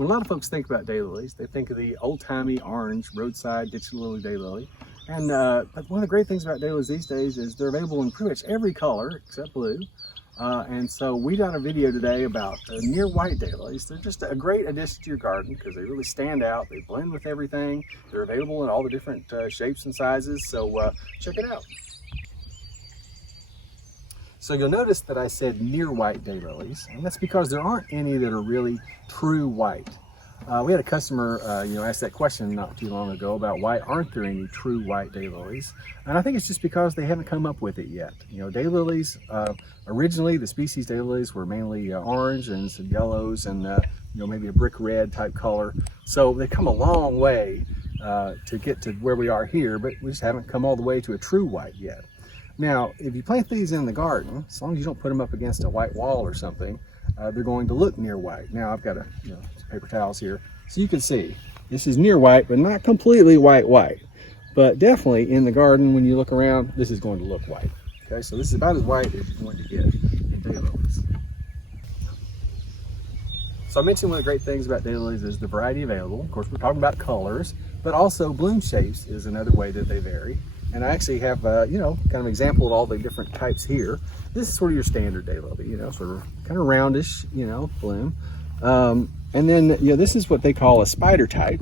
When a lot of folks think about daylilies, they think of the old-timey orange roadside ditch lily daylily. And but one of the great things about daylilies these days is they're available in pretty much every color except blue. And so we got a video today about near white daylilies. They're just a great addition to your garden because they really stand out. They blend with everything. They're available in all the different shapes and sizes. So check it out. So you'll notice that I said near white daylilies, and that's because there aren't any that are really true white. We had a customer, ask that question not too long ago about why aren't there any true white daylilies, and I think it's just because they haven't come up with it yet. Daylilies, originally the species daylilies were mainly orange and some yellows and maybe a brick red type color. So they've come a long way to get to where we are here, but we just haven't come all the way to a true white yet. Now, if you plant these in the garden, as long as you don't put them up against a white wall or something, they're going to look near white. Now I've got some paper towels here, so you can see this is near white, but not completely white. But definitely in the garden, when you look around, this is going to look white. Okay, so this is about as white as you're going to get in daylilies. So I mentioned one of the great things about daylilies is the variety available. Of course, we're talking about colors, but also bloom shapes is another way that they vary. And I actually have, kind of an example of all the different types here. This is sort of your standard daylily, sort of kind of roundish, bloom. And then, this is what they call a spider type,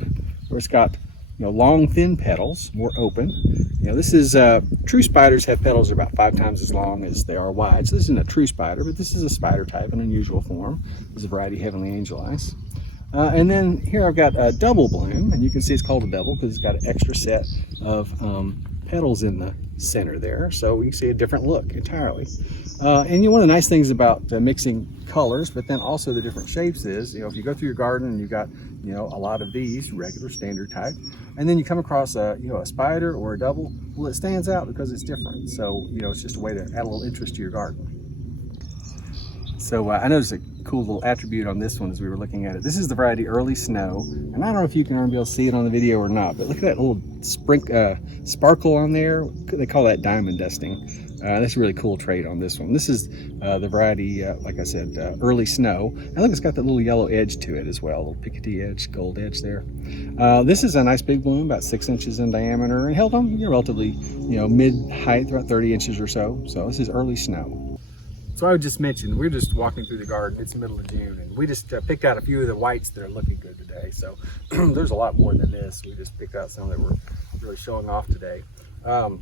where it's got, long, thin petals, more open. This is, true spiders have petals that are about 5 times as long as they are wide. So this isn't a true spider, but this is a spider type, an unusual form. This is a variety Heavenly Angel Eyes. And then here I've got a double bloom, and you can see it's called a double because it's got an extra set of petals in the center there, so you can see a different look entirely. And one of the nice things about mixing colors, but then also the different shapes is, if you go through your garden and you've got, a lot of these regular standard type, and then you come across a spider or a double, well, it stands out because it's different. So, it's just a way to add a little interest to your garden. So I noticed a cool little attribute on this one as we were looking at it. This is the variety Early Snow, and I don't know if you can be able to see it on the video or not, but look at that little sparkle on there. They call that diamond dusting. That's a really cool trait on this one. This is the variety, like I said, Early Snow. And look, it's got that little yellow edge to it as well, a little pickety edge, gold edge there. This is a nice big bloom, about 6 inches in diameter, and held on relatively, mid-height, about 30 inches or so. So this is Early Snow. So I would just mention, we're just walking through the garden. It's the middle of June, and we just picked out a few of the whites that are looking good today. So there's a lot more than this. We just picked out some that we're really showing off today.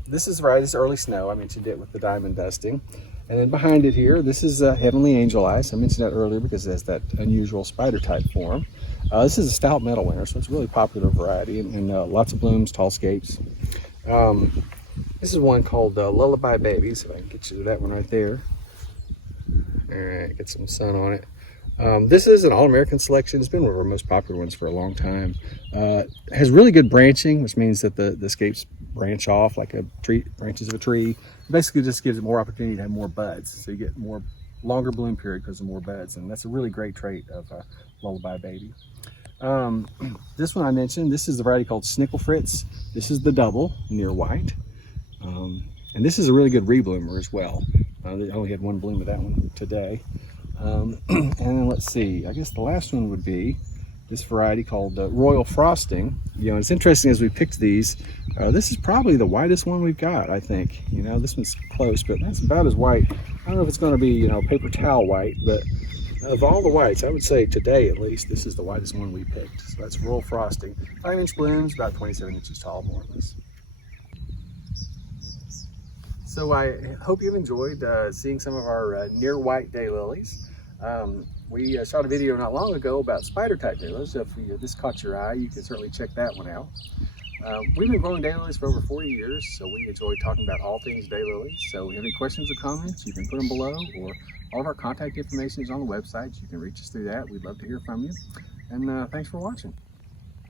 This is variety, this Early Snow. I mentioned it with the diamond dusting. And then behind it here, this is Heavenly Angel Eyes. I mentioned that earlier because it has that unusual spider type form. This is a stout meadow winter, so it's a really popular variety, and lots of blooms, tall scapes. This is one called Lullaby Baby, so I can get you to that one right there. All right, get some sun on it. This is an All-American selection. It's been one of our most popular ones for a long time. It has really good branching, which means that the scapes branch off like branches of a tree. It basically just gives it more opportunity to have more buds. So you get more longer bloom period because of more buds. And that's a really great trait of Lullaby Baby. This one I mentioned, this is the variety called Snickle Fritz. This is the double, near white. And this is a really good rebloomer as well. I only had one bloom of that one today. And then let's see, I guess the last one would be this variety called Royal Frosting. It's interesting as we picked these, this is probably the whitest one we've got, I think. This one's close, but that's about as white. I don't know if it's going to be, paper towel white, but of all the whites, I would say today at least, this is the whitest one we picked. So that's Royal Frosting. 5-inch blooms, about 27 inches tall, more or less. So I hope you've enjoyed seeing some of our near white daylilies. We shot a video not long ago about spider type daylilies, so if this caught your eye, you can certainly check that one out. We've been growing daylilies for over 40 years, so we enjoy talking about all things daylilies. So if you have any questions or comments, you can put them below, or all of our contact information is on the website. You can reach us through that. We'd love to hear from you. And thanks for watching.